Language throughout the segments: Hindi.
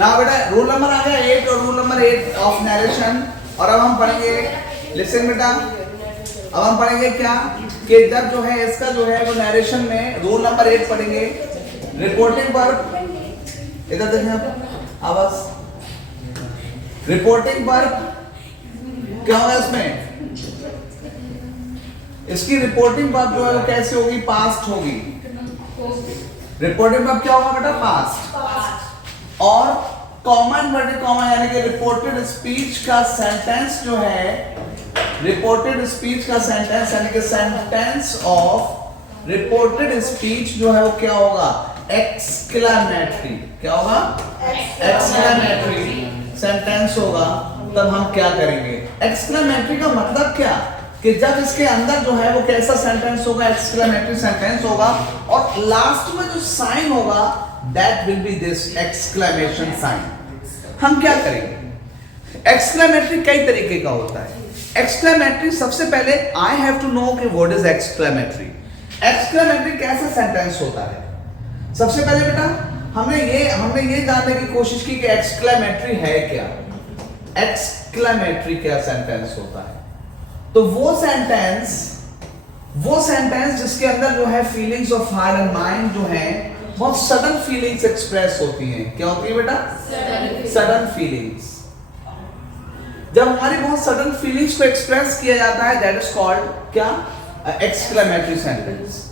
ना बेटा रूल नंबर आ गया 8 और रूल नंबर 8 ऑफ नरेशन। और अब हम पढ़ेंगे, लिसन बेटा, अब हम पढ़ेंगे क्या कि जब जो है इसका जो है वो नरेशन में रूल नंबर 8 पढ़ेंगे, रिपोर्टिंग वर्ब। इधर देखें आप आवाज, रिपोर्टिंग वर्ब क्या होगा इसमें, इसकी रिपोर्टिंग वर्ब जो है वो कैसे होगी, पास्ट होगी। रिपोर्टिंग वर्ब क्या होगा बेटा, पास्ट। और कॉमन वर्ड कॉमन यानी कि रिपोर्टेड स्पीच का सेंटेंस जो है, रिपोर्टेड स्पीच का सेंटेंस यानी कि सेंटेंस ऑफ रिपोर्टेड स्पीच जो है वो क्या होगा, एक्सक्लेमेटरी। क्या होगा, एक्सक्लेमेटरी सेंटेंस होगा। तब हम क्या करेंगे, एक्सक्लेमेटरी का मतलब क्या कि जब इसके अंदर जो है वो कैसा सेंटेंस होगा, एक्सक्लेमेटरी सेंटेंस होगा, और लास्ट में जो साइन होगा that will be this exclamation sign. हम क्या करेंगे, एक्सक्लेमेटरी कई तरीके का होता है। एक्सक्लेमेटरी सबसे पहले आई हैव टू नो कि व्हाट इज एक्सक्लेमेटरी। एक्सक्लेमेटरी कैसा सेंटेंस होता है, सबसे पहले बेटा हमने ये जानने की कोशिश की कि एक्सक्लेमेटरी है क्या, एक्सक्लेमेटरी क्या सेंटेंस होता है। तो वो सेंटेंस जिसके अंदर जो है feelings of heart and mind जो है बहुत सडन फीलिंग्स एक्सप्रेस होती हैं। क्या होती है बेटा, सडन फीलिंग्स। जब हमारी बहुत सडन फीलिंग्स को एक्सप्रेस किया जाता है दैट इज कॉल्ड क्या, एक्सक्लेमेटरी सेंटेंस।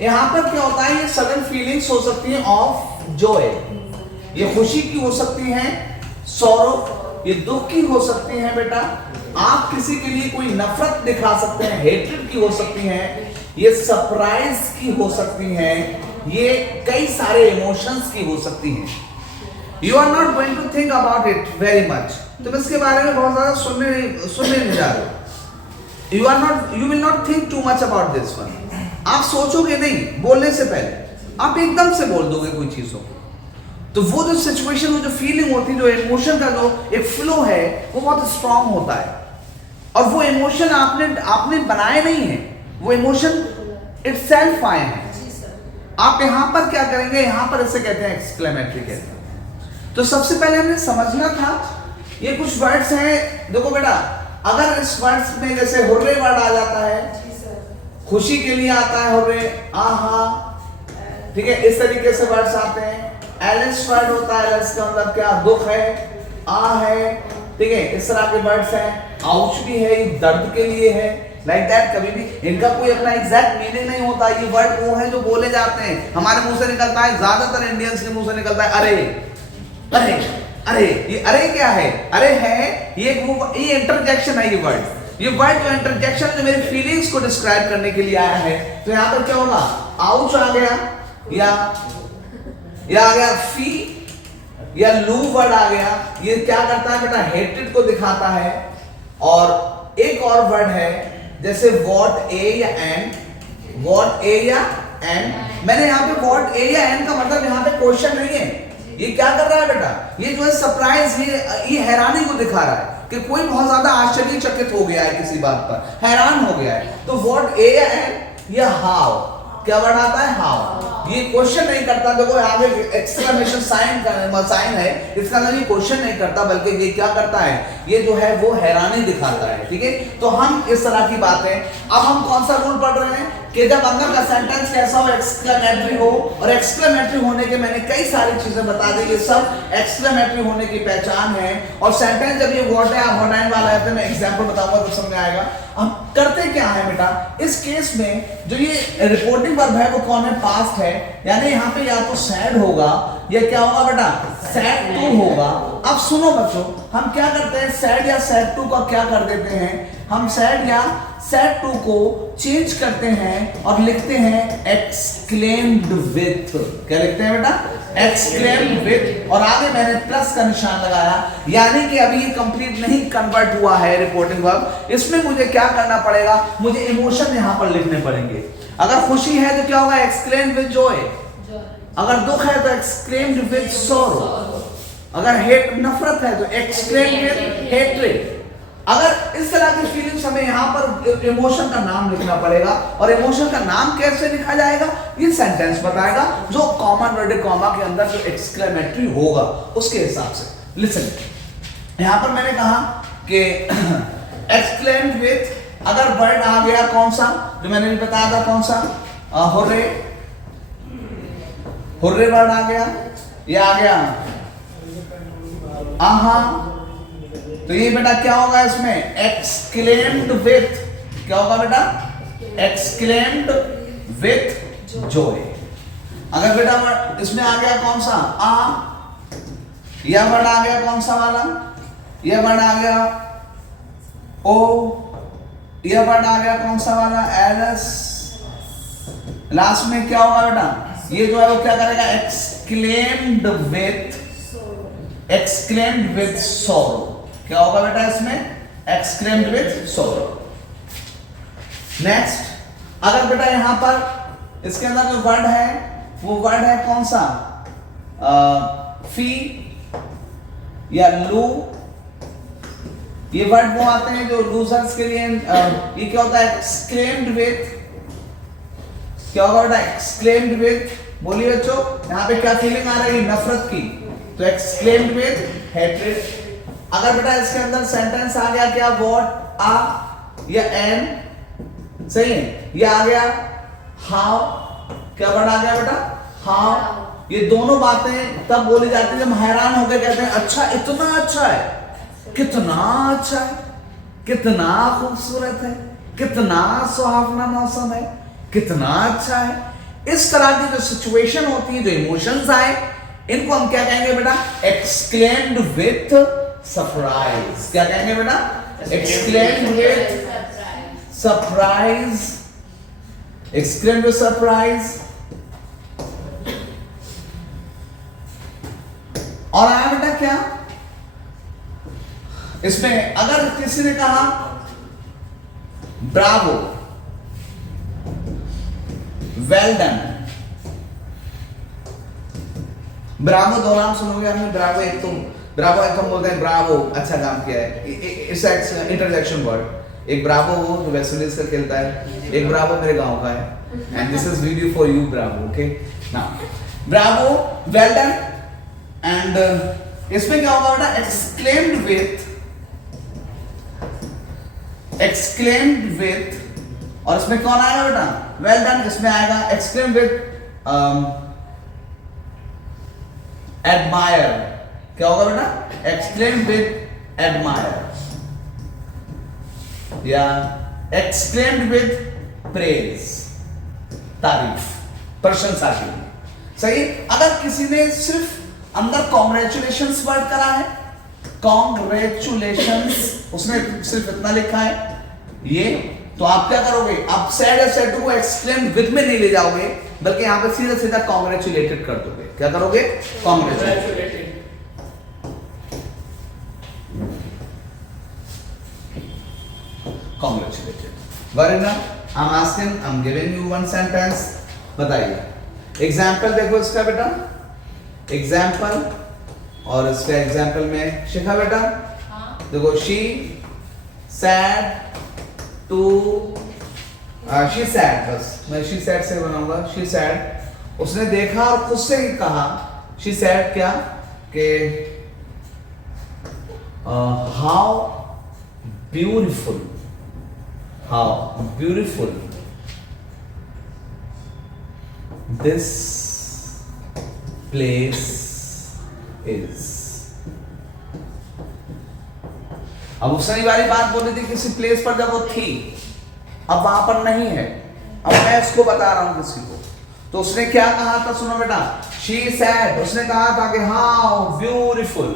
यहां पर क्या होता है, ये सडन फीलिंग्स हो सकती हैं ऑफ जॉय, ये खुशी की हो सकती हैं, सौरव ये दुख की हो सकती हैं बेटा। आप किसी के लिए कोई नफरत दिखा सकते हैं, हेट्रेड की हो सकती हैं, ये सरप्राइज की हो सकती हैं, ये कई सारे इमोशंस की हो सकती हैं। You are not going to think about it very much, तुम इसके बारे में बहुत ज्यादा सुनने नहीं जा रहे। You will not think too much about this one. आप सोचोगे नहीं, बोलने से पहले आप एकदम से बोल दोगे कोई चीजों को। तो वो जो सिचुएशन, वो जो फीलिंग होती है, जो इमोशन का जो एक फ्लो है वो बहुत स्ट्रांग होता है। और वो इमोशन आपने बनाए नहीं है, वो इमोशन इटसेल्फ आए हैं। आप यहां पर क्या करेंगे, यहां पर इसे कहते हैं एक्सक्लेमेटरी कहते हैं। तो सबसे पहले हमने समझना था, ये कुछ वर्ड्स हैं, देखो बेटा, अगर इस वर्ड्स में जैसे हुर्रे वर्ड आ जाता है, खुशी के लिए आता है हुर्रे, आहा, ठीक है, इस तरीके से वर्ड्स आते हैं। एलिस वर्ड होता है, एलिस का मतलब क्या, दुख है, आ है, ठीक है, इस तरह के वर्ड्स हैं। आउच भी है, ये दर्द के लिए है, लाइक दैट। कभी भी इनका कोई अपना एग्जैक्ट मीनिंग नहीं होता, ये वर्ड वो है जो बोले जाते हैं, हमारे मुंह से निकलता है, ज्यादातर इंडियंस के मुंह से निकलता है अरे अरे अरे। ये अरे क्या है, अरे है ये इंटरजेक्शन है। ये वर्ड जो इंटरजेक्शन है, जो मेरी फीलिंग्स को डिस्क्राइब करने के लिए आया है। तो यहाँ पर क्या होगा, आउच आ गया, या आ गया फी, या लू वर्ड आ गया। ये क्या करता है बेटा, हेट्रेड को दिखाता है। और एक और वर्ड है जैसे वॉट ए या एन, वॉट ए या एन। मैंने यहाँ पे वॉट ए या एन का मतलब यहाँ पे क्वेश्चन नहीं है। ये क्या कर रहा है बेटा, ये जो है सरप्राइज, ये हैरानी को दिखा रहा है कि कोई बहुत ज्यादा आश्चर्यचकित हो गया है किसी बात पर, हैरान हो गया है। तो वॉट ए या एन या हाउ, क्या वर्ड आता है, हाउ। ये क्वेश्चन नहीं करता, देखो आगे एक्सक्लेमेशन साइन है, इसका मतलब ये क्वेश्चन नहीं करता, बल्कि ये क्या करता है, ये जो है वो हैरानी दिखाता है। ठीक है, तो हम इस तरह की बातें, अब हम कौन सा रूल पढ़ रहे हैं कि जब अंदर का सेंटेंस कैसा हो, एक्सक्लेमेटरी हो। और एक्सक्लेमेटरी होने के मैंने कई सारी चीजें बता दी, ये सब एक्सक्लेमेटरी होने की पहचान है। और सेंटेंस जब ये वर्ड है वर्ड वाला है, तो मैं एग्जांपल बताऊंगा तो समझ में आएगा। हम करते क्या है बेटा, इस केस में जो ये रिपोर्टिंग वर्ब है वो कौन है, पास्ट है, यानी यहाँ पे या तो सैड होगा या क्या होगा बेटा, सैड टू होगा। अब सुनो बच्चों, हम क्या करते हैं, सैड या सैड टू का क्या कर देते हैं, हम सैड या सैड टू को चेंज करते हैं और लिखते हैं एक्सक्लेम्ड विथ। क्या लिखते हैं बेटा, एक्सक्लेम्ड विथ। और आगे मैंने प्लस का निशान लगाया, यानी कि अभी ये कंप्लीट नहीं कन्वर्ट हुआ है रिपोर्टिंग वर्ब। इसमें मुझे क्या करना पड़ेगा, मुझे इमोशन यहां पर लिखने पड़ेंगे। अगर खुशी है तो क्या होगा, एक्सक्लेम्ड विथ जॉय। अगर दुख है तो एक्सक्लेम्ड विथ सॉरो। अगर नफरत है तो एक्सक्लेम्ड विथ हेट्रेड। अगर इस तरह की फीलिंग्स हमें यहाँ पर इमोशन का नाम लिखना पड़ेगा, और इमोशन का नाम कैसे लिखा जाएगा ये सेंटेंस बताएगा, जो कॉमा इन्वर्टेड कॉमा के अंदर जो एक्सक्लेमेटरी होगा उसके हिसाब से। लिसन, यहाँ पर मैंने कहा कि एक्सक्लेम्ड विथ, अगर वर्ड आ गया कौन सा, जो मैंने भी बताया था कौन सा, हुर्रे, हुर्रे वर्ड आ गया, ये आ गया आहा, तो ये बेटा क्या होगा इसमें, एक्सक्लेम्ड विथ, क्या होगा बेटा, एक्सक्लेम्ड विथ जॉय। अगर बेटा इसमें आ गया कौन सा, यह वर्ड आ गया कौन सा वाला, यह वर्ड आ गया ओ, यह वर्ड आ गया कौन सा वाला, एलस, लास्ट में क्या होगा बेटा, ये जो है वो क्या करेगा, exclaimed with, exclaimed with sorrow, क्या होगा बेटा इसमें, एक्सक्लेम्ड विथ सॉरो। नेक्स्ट, अगर बेटा यहां पर इसके अंदर जो वर्ड है वो वर्ड है कौन सा, फी या लू, ये वर्ड वो आते हैं जो लूजर्स के लिए, ये क्या होता है, एक्सक्लेम्ड विथ, क्या होगा बेटा, एक्सक्लेम्ड विथ, बोलिए बच्चों, यहाँ पे क्या फीलिंग आ रही है, नफरत की, तो एक्सक्लेम्ड विथ हेट्रेड। अगर बेटा इसके अंदर सेंटेंस आ गया क्या, वॉट, आ या एन, सही है, ये आ गया हाउ, क्या वर्ड आ गया बेटा, हाउ, ये दोनों बातें तब बोली जाती है जब हैरान होकर कहते हैं अच्छा, इतना अच्छा है, कितना अच्छा है, कितना खूबसूरत है, कितना सुहावना मौसम है, कितना अच्छा है। इस तरह की जो सिचुएशन होती है, जो इमोशंस आए, इनको हम क्या कहेंगे बेटा, एक्सक्लेम्ड विथ सरप्राइज। क्या कहेंगे बेटा, exclaimed with surprise, exclaimed with surprise. और आया बेटा क्या, इसमें अगर किसी ने कहा ब्रावो, वेल डन, ब्रावो दो नाम सुनोगे आपने, ब्रावो एक तो हम बोलते हैं ब्रावो, अच्छा काम किया है, इट्स इंटरजेक्शन वर्ड। एक ब्रावो वो जो वेस्ट इंडीज का खेलता है, एक ब्रावो मेरे गांव का है, and this is video for you Bravo, okay. Now Bravo, well done, and इसमें क्या होगा बेटा, एक्सक्लेम्ड विथ, एक्सक्लेम्ड विथ, और इसमें कौन आएगा बेटा, वेल डन, इसमें आएगा एक्सक्लेम्ड विथ एडमायर, क्या होगा बेटा, एक्सक्लेम्ड विथ एडमायर, या एक्सक्लेम्ड विथ प्रेज, तारीफ, प्रशंसा की, सही। अगर किसी ने सिर्फ अंदर कॉन्ग्रेचुलेशंस वर्ड करा है, कॉन्ग्रेचुलेशंस, उसने सिर्फ इतना लिखा है ये, तो आप क्या करोगे, आप सैड या सैड को एक्सक्लेम्ड विथ में नहीं ले जाओगे, बल्कि यहां पे सीधा सीधा कॉन्ग्रेचुलेटेड कर दोगे। क्या करोगे, congratulated. Congratulated. Varuna, I'm asking, I'm giving you one sentence. बताइए, एग्जाम्पल देखो इसका बेटा, एग्जाम्पल, और इसका एग्जाम्पल में शिखा बेटा, देखो she said to, she said, बस मैं she said से बनाऊंगा, she said, उसने देखा और खुद से ही कहा, she said क्या, कि how beautiful, how beautiful this place is। अब उसने वाली बात बोली थी किसी प्लेस पर जब वो थी, अब वहां पर नहीं है, अब मैं इसको बता रहा हूं किसी को, तो उसने क्या कहा था, सुनो बेटा, she said, उसने कहा था कि how beautiful।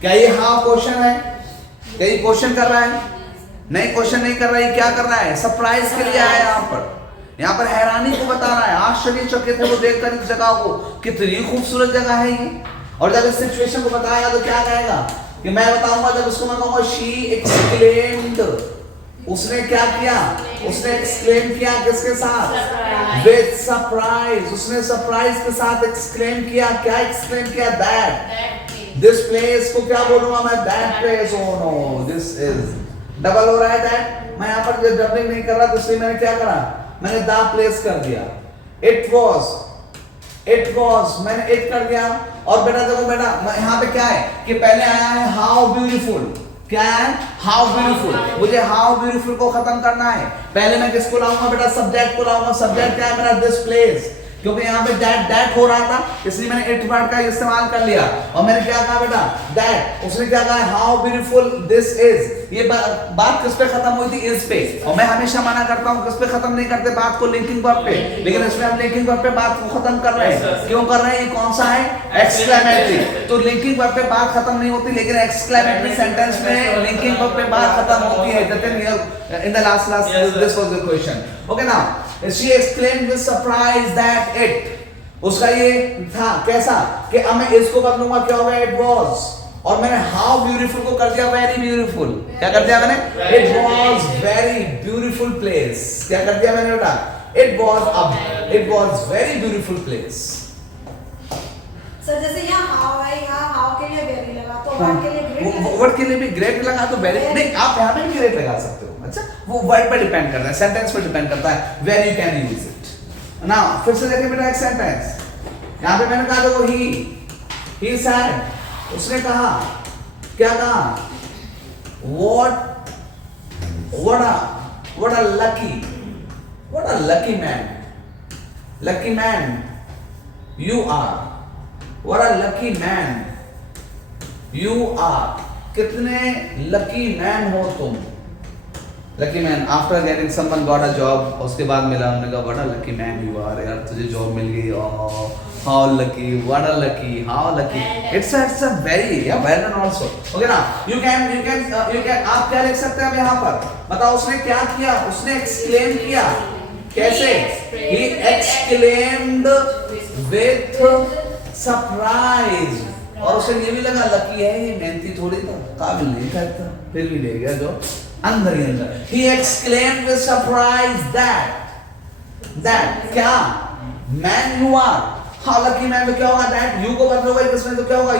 क्या ये how क्वेश्चन है, क्या ये क्वेश्चन कर रहा है, नहीं क्वेश्चन नहीं कर रहा है, क्या कर रहा है, सरप्राइज के लिए आया यहाँ पर हैरानी को बता रहा है, आश्चर्यचकित है वो देखकर इस जगह को, कितनी खूबसूरत जगह है ये। और जब इस सिचुएशन को बताएगा तो क्या कहेगा, कि मैं बताऊंगा, जब उसको मैं कहूंगा she exclaimed, उसने क्या किया, उसने एक्सक्लेम किया किसके साथ, विद सरप्राइज, उसने सरप्राइज के साथ एक्सक्लेम किया, क्या एक्सक्लेम किया, दैट दिस प्लेस को क्या बोलूंगा मैं, that place, oh no this is double हो रहा है दैट, मैं यहाँ पर डबलिंग नहीं कर रहा तो इसलिए मैंने क्या करा, मैंने द प्लेस कर दिया। इट वॉज मैंने इट कर दिया। और बेटा देखो बेटा यहाँ पे क्या है कि पहले आया है हाउ ब्यूटीफुल, क्या है हाउ ब्यूटीफुल, मुझे हाउ ब्यूटीफुल को खत्म करना है। पहले मैं किसको लाऊंगा बेटा, सब्जेक्ट को लाऊंगा। सब्जेक्ट क्या है मेरा, दिस प्लेस, क्योंकि यहाँ पे दैट हो रहा था इसलिए मैंने इट वर्ड का इस्तेमाल कर लिया। और मैंने क्या कहा बेटा, दैट, उसने क्या कहा, हाउ ब्यूटीफुल दिस इज। ये बात किस पे खत्म हुई थी, इज पे। और मैं हमेशा मना करता हूँ किस पे खत्म नहीं करते बात को, लिंकिंग वर्ब पे, लेकिन इसमें हम लिंकिंग वर्ब पे बात को खत्म कर रहे हैं। क्यों कर रहे हैं, ये कौन सा है, एक्सक्लेमेटरी। तो लिंकिंग वर्ब पे बात खत्म नहीं होती, लेकिन एक्सक्लेमेटरी सेंटेंस में लिंकिंग वर्ब पे बात खत्म होती है। in the last this was the question. Okay, now she exclaimed with surprise that it, उसका ये था कैसा कि अब मैं इसको बदलूंगा, क्या होगा, it was। और मैंने हाउ ब्यूटीफुल को कर दिया वेरी ब्यूटीफुल। क्या कर दिया मैंने, it was very beautiful place. क्या कर दिया मैंने बेटा, it was very beautiful place. Sir जैसे यहाँ हाउ है, यहाँ हाउ के लिए वेरी लगा तो वर्ड के लिए ग्रेट, वर्ड के लिए भी ग्रेट लगा तो वेरी नहीं, आप यहाँ पे भी ग्रेट लगा सकते हो। अच्छा, वो वर्ड पे डिपेंड करता है, सेंटेंस पे डिपेंड करता है, where you can use it. Now फिर से देखिए बेटा एक सेंटेंस, यहाँ पे मैंने कहा देखो ही सैड, उसने कहा, क्या कहा, what a lucky man you are, what a lucky man you are, कितने लकी मैन हो तुम। Lucky man after getting someone got a job, उसके बाद मिला, हमने कहा what a lucky man you are, यार तुझे जॉब मिल गई, how lucky, what a lucky, how lucky. It's a very well done also. Okay ना, यू कैन आप क्या लिख सकते हैं अब यहाँ पर, बताओ उसने क्या किया, उसने एक्सक्लेम किया, कैसे, ही एक्सक्लेम्ड विथ सरप्राइज। और उसे ये भी लगा लकी है, ये मेहनती थोड़ी था, काबिल नहीं करता, फिर भी ले गया जो अंदर ही अंदर। He exclaimed with surprise that क्या, man you are, how lucky man, तो क्या होगा, that you को बदलोगे किसमें, तो क्या होगा,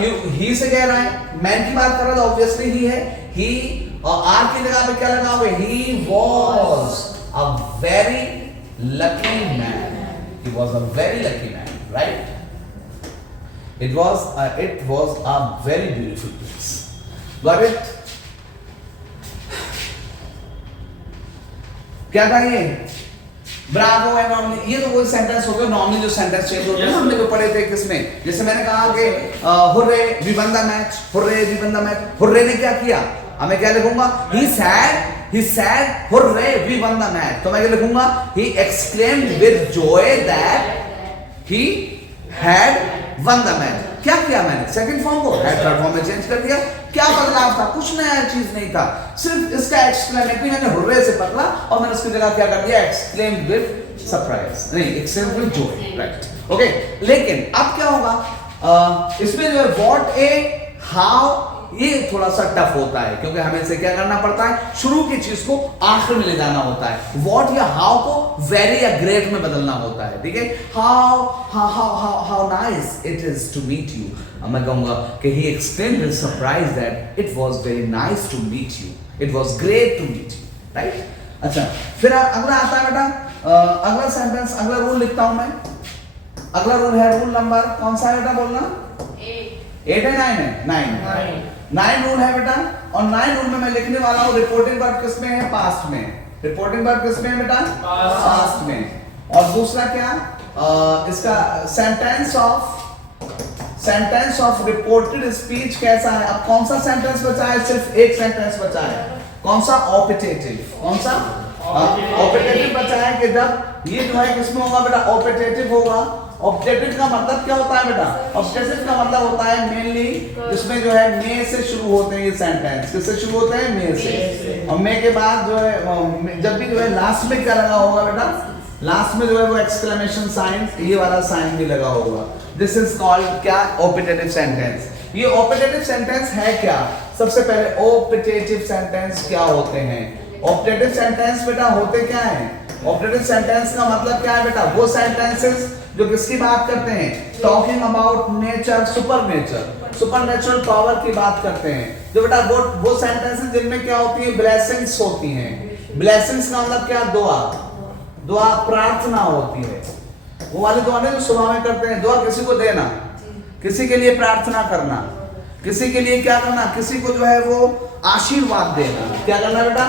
you he से कह रहा है, man की बात कर रहा था, obviously he है, he और r की जगह पे क्या लगाओगे, he was a very lucky man, he was a very lucky man, right? It was a very beautiful place. Got it? क्या था ये, ब्रावो है नॉर्मली, ये तो वो सेंटेंस हो गया नॉर्मली जो सेंटेंस चेंज होते हैं, हमने जो पढ़े थे किसमें, जैसे मैंने कहा कि hurray we won the match, hurray we won the match, hurray ने क्या किया, हमें क्या लिखूंगा, he said hurray we won the match, तो मैं क्या लिखूंगा, he exclaimed with joy that he had won the match। क्या किया मैंने, सेकंड फॉर्म को हैड थर्ड फॉर्म में चेंज कर दिया। क्या बदलाव था, कुछ नया चीज नहीं था, सिर्फ इसका एक्सक्लेमेटरी मैंने हुर्रे से बदला और मैंने उसकी जगह क्या कर दिया, एक्सक्लेम विद सरप्राइज, नहीं exclaim with Joy, right. Okay, लेकिन अब क्या होगा, इसमें जो है व्हाट ए हाउ, ये थोड़ा सा टफ होता है क्योंकि हमें से क्या करना पड़ता है, शुरू की चीज को आखिर में ले जाना होता है। व्हाट या हाउ को वेरी या ग्रेट में बदलना होता है, ठीक है। How nice it is to meet you, मैं कहूंगा कि he explained with surprise that it was very nice to meet you, it was great to meet you, right. अच्छा, फिर अगला आता है बेटा, अगला सेंटेंस, अगला रूल लिखता हूं मैं। अगला रूल है रूल नंबर कौन सा है बेटा, बोलना 8 है 9 है, 9 रूल है बेटा। और 9 रूल में मैं लिखने वाला हूं रिपोर्टिंग वर्ब किसमें है, पास्ट में। रिपोर्टिंग वर्ब किसमें है बेटा, पास्ट में। और दूसरा क्या, इसका सेंटेंस ऑफ रिपोर्टेड स्पीच कैसा है। अब कौन सा सेंटेंस बचा है, सिर्फ एक सेंटेंस बचा है, कौन सा, ऑपिटेटिव, कौन सा, ऑपिटेटिव बचा है कि जब ये जो है किसमें होगा बेटा, ऑपिटेटिव होगा। ऑब्जेक्टिव का मतलब क्या होता है बेटा, ऑब्जेक्टिव का मतलब होता है मेनली जिसमें जो है मे से शुरू होते हैं ये सेंटेंस, किससे शुरू होते हैं, मे से। और मे के बाद जो है जब भी जो है लास्ट में क्या लगा होगा बेटा, लास्ट में जो है वो एक्सक्लेमेशन साइन, ये वाला साइन भी लगा होगा। दिस इज कॉल्ड क्या, ऑपिटेटिव सेंटेंस। ये ऑपिटेटिव सेंटेंस है क्या, सबसे पहले ऑपिटेटिव सेंटेंस क्या होते हैं। ऑपिटेटिव सेंटेंस बेटा होते क्या है, ऑपिटेटिव सेंटेंस का मतलब क्या है बेटा, वो सेंटेंसेस जो किसकी बात करते हैं, talking about nature, super nature. Supernatural power की बात करते हैं। जो बेटा वो सेंटेंसेस जिनमें क्या होती है, ब्लेसिंग्स होती हैं। ब्लेसिंग्स का मतलब क्या, दुआ, दुआ प्रार्थना होती है। वो वाली दुआ नहीं जो सुबह में करते हैं, दुआ किसी को देना, किसी के लिए प्रार्थना करना, किसी के लिए क्या करना, किसी को जो है वो आशीर्वाद देना। क्या करना बेटा,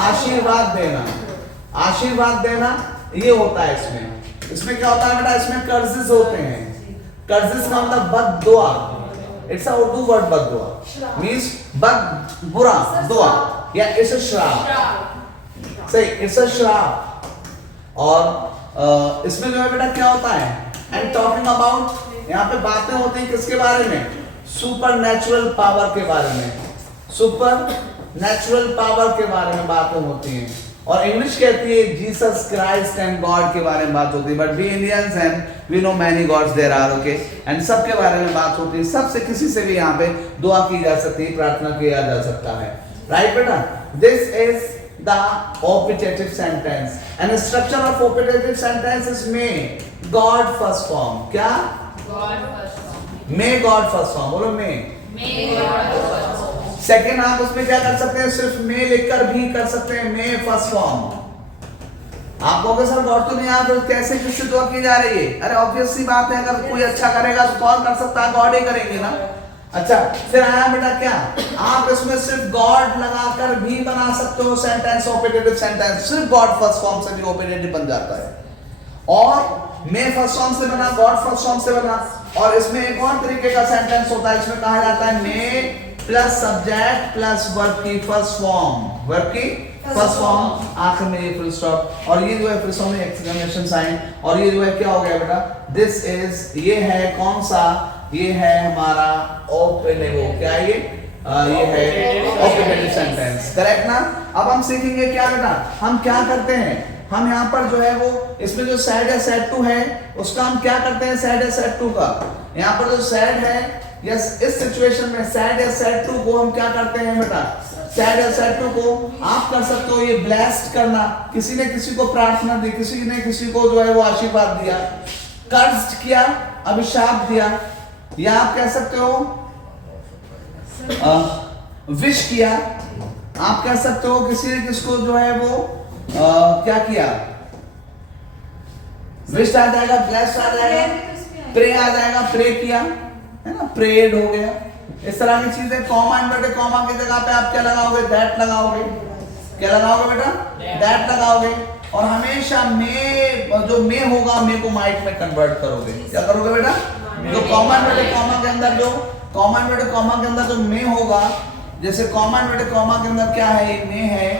आशीर्वाद देना, आशीर्वाद देना ये होता है इसमें। इसमें क्या होता है बेटा, इसमें कर्जेस होते हैं। कर्जेस का मतलब बद दुआ, इट्स अ उर्दू वर्ड बद दुआ, मींस बद बुरा दुआ या इट्स अ श्राप। सही, इट्स अ श्राप। और इसमें जो है बेटा क्या होता है, एंड टॉकिंग अबाउट, यहाँ पे बातें होती हैं किसके बारे में, सुपर नेचुरल पावर के बारे में, सुपर नेचुरल पावर के बारे में बातें होती हैं। और इंग्लिश कहती है जीसस क्राइस्ट एंड गॉड के बारे में बात होती है, but we Indians and we know many gods there are, okay, and सबके बारे में बात होती है। सबसे किसी से भी यहाँ पे दुआ की जा सकती है, प्रार्थना किया जा सकता है, राइट बेटा। This is the optative sentence and structure of optative sentence is may God first form. क्या, God first form, may God first form, बोलो may God first form. Second आप उसमें क्या कर सकते हैं, सिर्फ मे लिखकर भी कर सकते हैं, मे फर्स्ट फॉर्म। आप कहोगे सर गॉड तो नहीं आ रहा, कैसे किससे दुआ की जा रही है? अरे ऑब्वियस सी बात है, अगर कोई अच्छा करेगा तो कौन कर सकता है, गॉड ही करेंगे ना। अच्छा, फिर आया बेटा क्या, आप इसमें सिर्फ गॉड लगाकर भी बना सकते हो सेंटेंस, ऑपिटेटिव सेंटेंस, सिर्फ गॉड फर्स्ट फॉर्म से भी ऑपिटेटिव बन जाता है। और मे फर्स्ट फॉर्म से बना, गॉड फर्स्ट फॉर्म से बना। और इसमें एक और तरीके का सेंटेंस होता है, इसमें कहा जाता है मे प्लस सब्जेक्ट प्लस वर्ब की फर्स्ट फॉर्म, वर्ब की फर्स्ट फॉर्म, आखिर में ये फुल स्टॉप। और ये जो है फिर में एक्सक्लेमेशन साइन। और ये जो है क्या हो गया बेटा, दिस इज, ये है कौन सा, ये है हमारा ओपनेबल, क्या ये है ऑपिटेटिव सेंटेंस, करेक्ट ना। अब हम सीखेंगे क्या बेटा, हम क्या करते हैं, हम यहाँ पर जो है वो इसमें जो सैड या सैड टू है उसका हम क्या करते हैं, सैड या सैड टू का, यहाँ पर जो सैड है, यस, इस सिचुएशन में सैड या सैड टू को हम क्या करते हैं बेटा, सैड या सैड टू को आप कर सकते हो ये ब्लेस्ड करना, किसी ने किसी को प्रार्थना दी, किसी ने किसी को जो है वो आशीर्वाद दिया, कर्ज किया, अभिशाप दिया, या आप कह सकते हो विश किया, आप कह सकते हो किसी ने किसको जो है वो क्या किया, विश आ जाएगा, ब्लेस्ड आ जाएगा, प्रे आ जाएगा, प्रे किया है ना, प्रेड हो गया। इस तरह की चीजें। कॉमा इन्वर्टेड कॉमा की जगह पे आप क्या लगाओगे, दैट लगाओगे, क्या लगाओगे बेटा, दैट लगाओगे। और हमेशा मे, जो मे होगा मे को माइट में कन्वर्ट करोगे, क्या करोगे बेटा, जो कॉमा इन्वर्टेड कॉमा के अंदर, जो कॉमा इन्वर्टेड कॉमा के अंदर जो मे होगा, जैसे कॉमा इन्वर्टेड कॉमा के अंदर क्या है, ये मे है,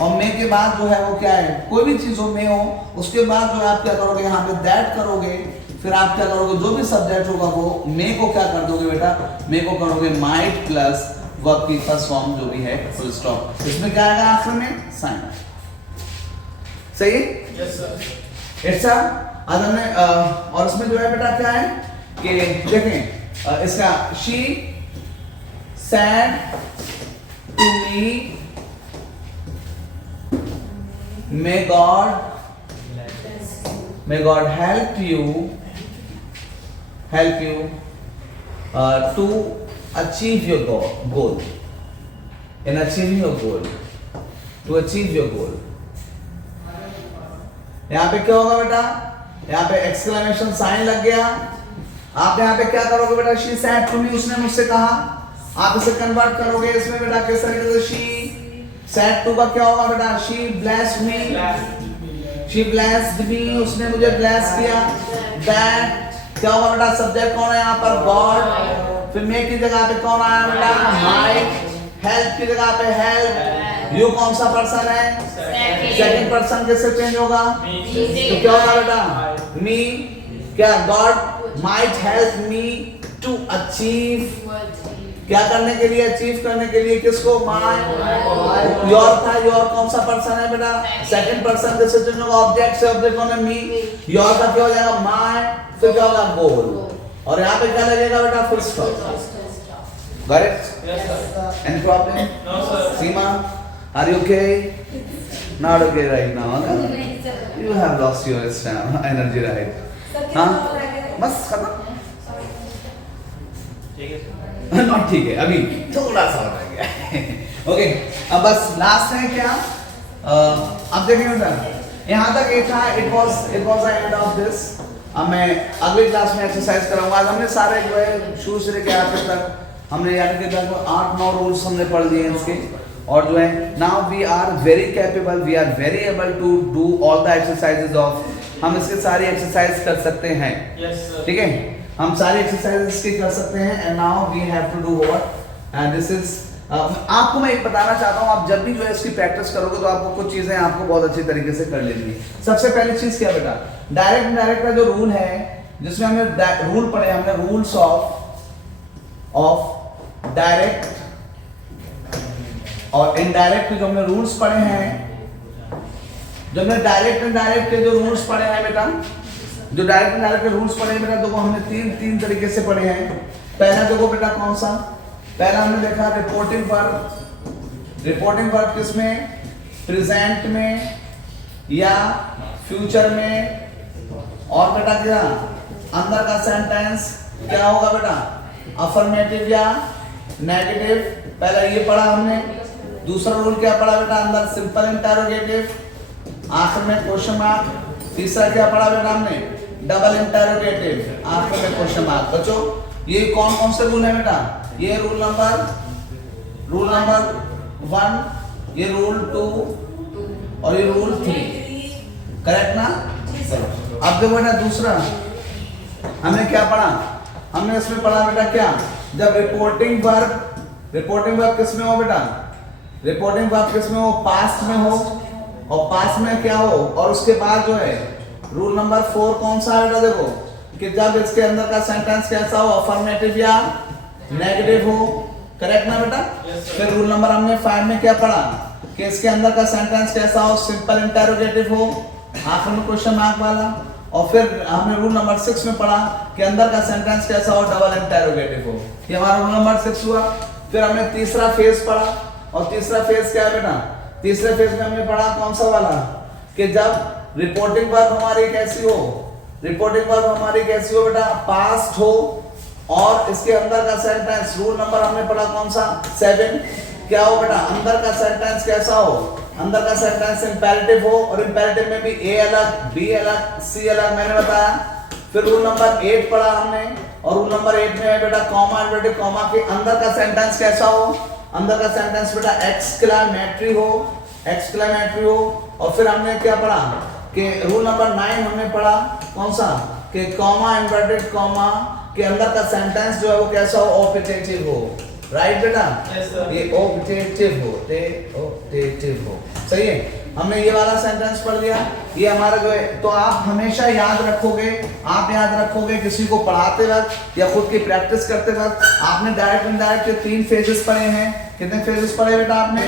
और मे के बाद जो है वो क्या है, कोई भी चीज हो मे हो, उसके बाद जो है आप क्या करोगे, यहाँ पे दैट करोगे, फिर आप क्या करोगे, जो भी सब्जेक्ट होगा वो मे को क्या कर दोगे बेटा, मे को करोगे माइट प्लस वर्ब की फर्स्ट फॉर्म जो भी है फुल स्टॉप, इसमें क्या आएगा आखिर में, साइन। सही, यस सर। इट्स और इसमें जो है बेटा क्या है कि देखें इसका, she said to me, may God help you to achieve your goal. In achieving your goal, to achieve your goal. यहाँ पे क्या होगा बेटा, यहाँ पे एक्सक्लेमेशन साइन लग गया। आप यहाँ पे क्या करोगे बेटा, she said to me, उसने मुझसे कहा, आप इसे कन्वर्ट करोगे इसमें बेटा किस तरीके से, she said to का क्या होगा बेटा, she blessed me, she blessed me, उसने मुझे bless किया। that क्या होगा बेटा, सब्जेक्ट कौन है यहाँ पर, God, फिर मे की जगह पे कौन आया बेटा, might, help की जगह पे help, you कौन सा पर्सन है, सेकंड पर्सन किससे चेंज होगा, तो क्या होगा बेटा, me, क्या God might help me to achieve, क्या करने के लिए, अचीव करने के लिए, किसको, माय, योर था, योर कौन सा पर्सन है बेटा, सेकंड पर्सन किससे चेंज होगा, ऑब्जेक्ट से, ऑब्जेक्ट कौन है, मी, योर का क्या हो जाएगा, माय, फिर क्या होगा, गोल, और यहाँ पे क्या लगेगा बेटा, full stop. Got it? Yes sir. Any problem? No sir. Seema, are you okay? Not okay right now, huh? You have lost your energy, right? हाँ, बस खत्म। ठीक है सर। नॉट ठीक है, अभी थोड़ा सा हो रह गया। ओके, अब बस लास्ट है क्या, अब देखें बेटा, यहाँ तक ये था, it was the end of this. अब मैं अगली क्लास में एक्सरसाइज कराऊंगा। आज हमने सारे जो है शुरू से लेकर आखिर तक हमने यानी कि 8-9 रूल्स हमने पढ़ लिए हैं इसके, और जो है now we are very capable, we are very able to do all the exercises of, हम इसके सारी एक्सरसाइज कर सकते हैं। ठीक है, हम सारी एक्सरसाइज इसकी कर सकते हैं। And now we have to do what, and this is आपको मैं एक बताना चाहता हूँ, आप जब भी जो है इसकी प्रैक्टिस करोगे तो आपको कुछ चीजें आपको बहुत अच्छी तरीके से कर लेनी है। सबसे पहली चीज क्या बेटा, डायरेक्ट इनडायरेक्ट का जो रूल है, जिसमें हमने रूल पढ़े, हमने रूल्स ऑफ डायरेक्ट और इनडायरेक्ट जो हमने रूल्स पढ़े हैं, जो हमने डायरेक्ट इनडायरेक्ट के जो रूल्स पढ़े हैं बेटा, जो डायरेक्ट इनडायरेक्ट के रूल्स पढ़े हैं बेटा, देखो हमने तीन तरीके से पढ़े हैं। पहला देखो बेटा कौन सा, पहला हमने देखा रिपोर्टिंग वर्ब। रिपोर्टिंग वर्ब किसमें, प्रेजेंट में या फ्यूचर में, और बेटा क्या अंदर का सेंटेंस क्या होगा बेटा, अफर्मेटिव या नेगेटिव। पहला ये पढ़ा हमने। दूसरा रूल क्या पढ़ा बेटा, अंदर सिंपल इंटरोगेटिव, आखिर में क्वेश्चन मार्क। तीसरा क्या पढ़ा बेटा हमने, डबल इंटरोगेटिव, आखिर में क्वेश्चन मार्क। बच्चों ये कौन कौन से रूल है बेटा, ये रूल नंबर 1, ये रूल 2 और ये रूल 3, करेक्ट ना। चलो अब देखो बेटा दूसरा हमने क्या पढ़ा, हमने इसमें पढ़ा बेटा क्या, जब रिपोर्टिंग वर्ब किसमें हो बेटा, रिपोर्टिंग वर्ब किसमें हो, पास्ट में हो, और पास्ट में क्या हो, और उसके बाद जो है रूल नंबर 4 कौन सा है बेटा, देखो कि जब इसके अंदर का सेंटेंस कैसा हो, अफर्मेटिव या नेगेटिव हो, करेक्ट ना बेटा। फिर रूल नंबर हमने 5 में क्या पढ़ा, कि इसके अंदर का सेंटेंस कैसा हो, सिंपल इंटरोगेटिव हो, आखिर में क्वेश्चन मार्क वाला। और फिर हमने रूल नंबर 6 में पढ़ा कि अंदर का सेंटेंस कैसा हो, डबल इंटरोगेटिव हो। ये हमारा रूल नंबर 6 हुआ। फिर हमने तीसरा फेज पढ़ा, और तीसरा फेज क्या है बेटा, तीसरे फेज में हमने पढ़ा कौन सा वाला, कि जब रिपोर्टिंग वर्ब हमारी कैसी हो, रिपोर्टिंग वर्ब हमारी कैसी हो बेटा, पास्ट हो, और इसके अंदर का सेंटेंस, रूल नंबर हमने पढ़ा कौन सा, 7, क्या हो बेटा, अंदर का सेंटेंस कैसा हो, अंदर का सेंटेंस इंपेरेटिव हो, और इंपेरेटिव में भी ए अलग, बी अलग, सी अलग, मैंने बताया। फिर रूल नंबर 8 पढ़ा हमने, और रूल नंबर 8 में है बेटा कॉमा, इन्वर्टेड कॉमा के अंदर का सेंटेंस कैसा हो, अंदर का सेंटेंस बेटा एक्सक्लेमेटरी हो, एक्सक्लेमेटरी हो। और फिर हमने क्या पढ़ा कि रूल नंबर 9 हमने पढ़ा कौन सा, कि कॉमा, इन्वर्टेड कॉमा के अंदर का सेंटेंस जो है वो कैसा हो, ऑप्टेटिव हो, राइट बेटा। ये ऑप्टेटिव हो, सही है। हमने ये वाला सेंटेंस पढ़ लिया, ये हमारा जो है, तो आप हमेशा याद रखोगे, आप याद रखोगे किसी को पढ़ाते वक्त या खुद की प्रैक्टिस करते वक्त, आपने डायरेक्ट इनडायरेक्ट के 3 फेजेस पढ़े हैं। कितने फेजेस पढ़े बेटा आपने,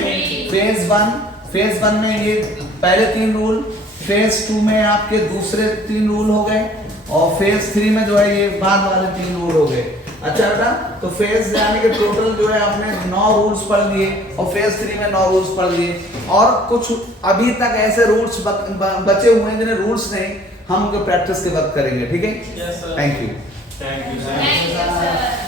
फेज 1 में ये पहले 3 रूल, फेज 2 में आपके दूसरे 3 रूल हो गए, और फेज 3 में जो है ये बाद वाले 3 रूल हो गए। अच्छा बेटा, तो फेज यानी कि टोटल जो है आपने 9 रूल्स पढ़ लिए, और फेज 3 में 9 रूल्स पढ़ लिए, और कुछ अभी तक ऐसे रूल्स बचे हुए हैं जिन्हें रूल्स नहीं, हम उनको प्रैक्टिस के वक्त करेंगे, ठीक है। Thank you sir.